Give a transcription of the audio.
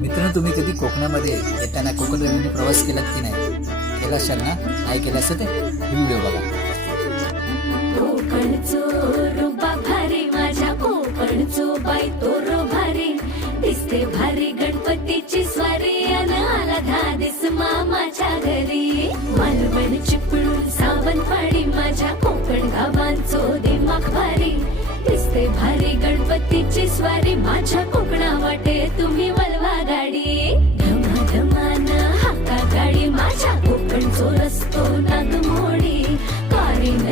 मित्रांनो तुम्ही कधी कोकणामध्ये येताना कोकण रेल्वेने प्रवास केलात की नाही? केला असाल ना? नाही केला असं ते? व्हिडिओ बघा. दिसते भारी गणपतीची स्वारी अन आला धादिस मामाच्या घरी. मालवण चिपळूण सावंतवाडी माझ्या कोकण गावांचो दिमाग भारी. दिसते भारी गणपतीची स्वारी माझ्या ಸುರಸ್ತು ನಗಮೋಡಿ ಕಾರಿನ